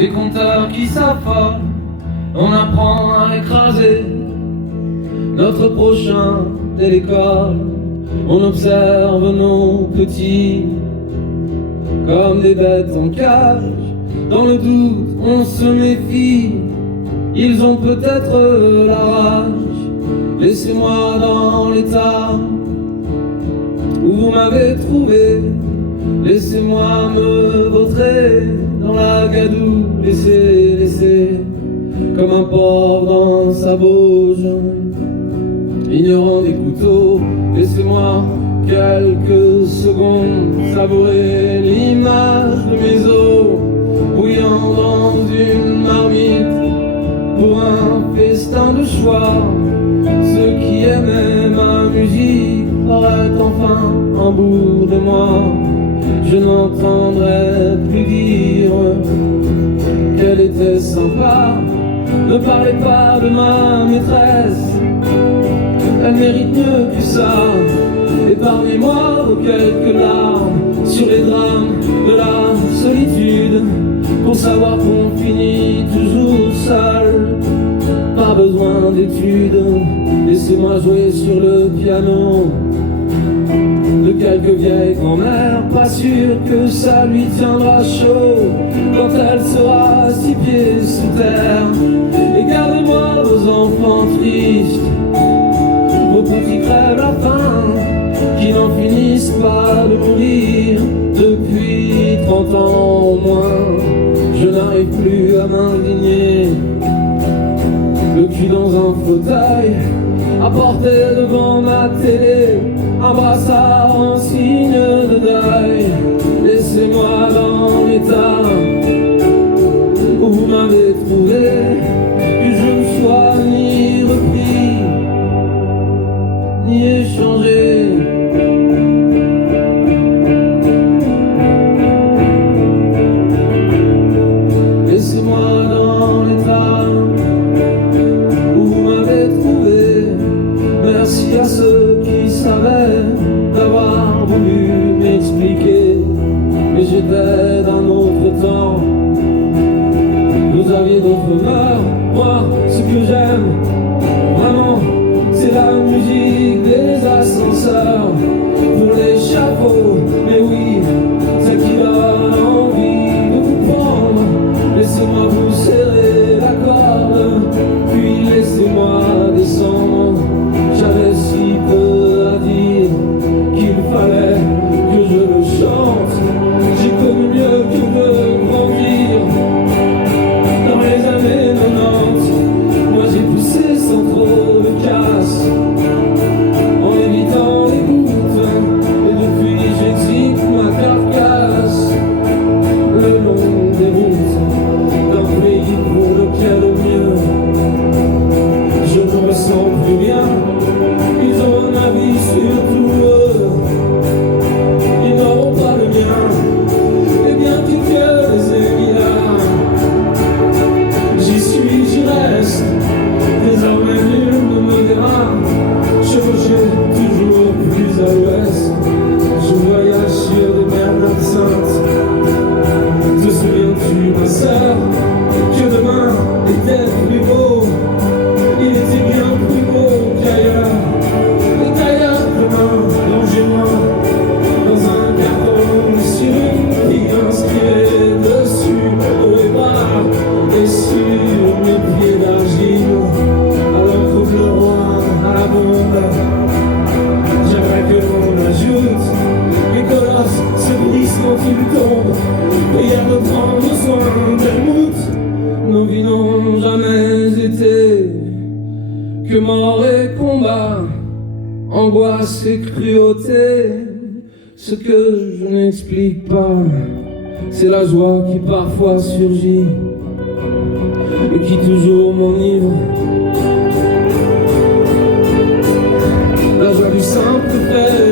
des compteurs qui s'affolent. On apprend à écraser notre prochain dès l'école. On observe nos petits comme des bêtes en cage. Dans le doute, on se méfie. Ils ont peut-être la rage. Laissez-moi dans l'état où vous m'avez trouvé. Laissez-moi me vautrer dans la gadoue. Laissez, comme un porc dans sa bauge, ignorant des couteaux. Laissez-moi quelques secondes savourer l'image de mes os bouillant dans une marmite pour un festin de choix. Ceux qui aimaient ma musique auraient enfin un bout de moi. Je n'entendrai plus dire qu'elle était sympa. Ne parlez pas de ma maîtresse, elle mérite mieux que ça. Épargnez-moi vos quelques larmes sur les drames de la solitude, pour savoir qu'on finit toujours seul. Pas besoin d'études, laissez-moi jouer sur le piano de quelques vieilles grand-mères. Pas sûr que ça lui tiendra chaud quand elle sera 6 pieds sous terre. Et gardez-moi vos enfants tristes, vos petits crèvent la faim, qui n'en finissent pas de mourir depuis 30 ans au moins. Je n'arrive plus à m'indigner, le cul dans un fauteuil, à porter devant ma télé un brassard en signe de deuil. Laissez-moi dans l'état où vous m'avez trouvé, que je ne sois ni repris ni échangé. Laissez-moi dans l'état où vous m'avez trouvé. Merci à ceux qui savaient d'avoir voulu m'expliquer, mais j'étais d'un autre temps. Vous aviez d'autres mœurs. Moi, ce que j'aime vraiment, c'est la musique des ascenseurs pour l'échafaud. Mais oui, c'est qui donne envie de vous prendre. Laissez-moi vous serrer la corde, puis laissez-moi descendre. J'avais si peu à dire qu'il fallait que je le chante. J'ai connu mieux que de grandir dans les années 90. Moi j'ai poussé sans trop de casse, en évitant les gouttes. Et depuis j'exhibe ma carcasse le long des routes d'un pays pour lequel au mieux je ne ressens plus rien. Ils ont un avis sur tout eux, ils n'auront pas le mien. Et bien qu'il y ait des ennemis là, j'y suis, j'y reste. Désormais nul ne me verra chevaucher toujours plus à l'ouest. Je voyage sur des mers absentes. Te souviens-tu, ma sœur, que demain était plus beau? Il était bien plus beau qu'ailleurs. Et d'ailleurs demain, longez-moi dans un carton sur une ligne inscrivée dessus haut et bas, et sur mes pieds d'argile à l'encre bleu roi à la bombe. J'aimerais que l'on ajoute les colosses se brisent quand ils tombent, prière de prendre soin d'Helmut. Nos vies n'ont jamais été que mort et combat, angoisse et cruauté. Ce que je n'explique pas, c'est la joie qui parfois surgit et qui toujours m'enivre. La joie du simple fait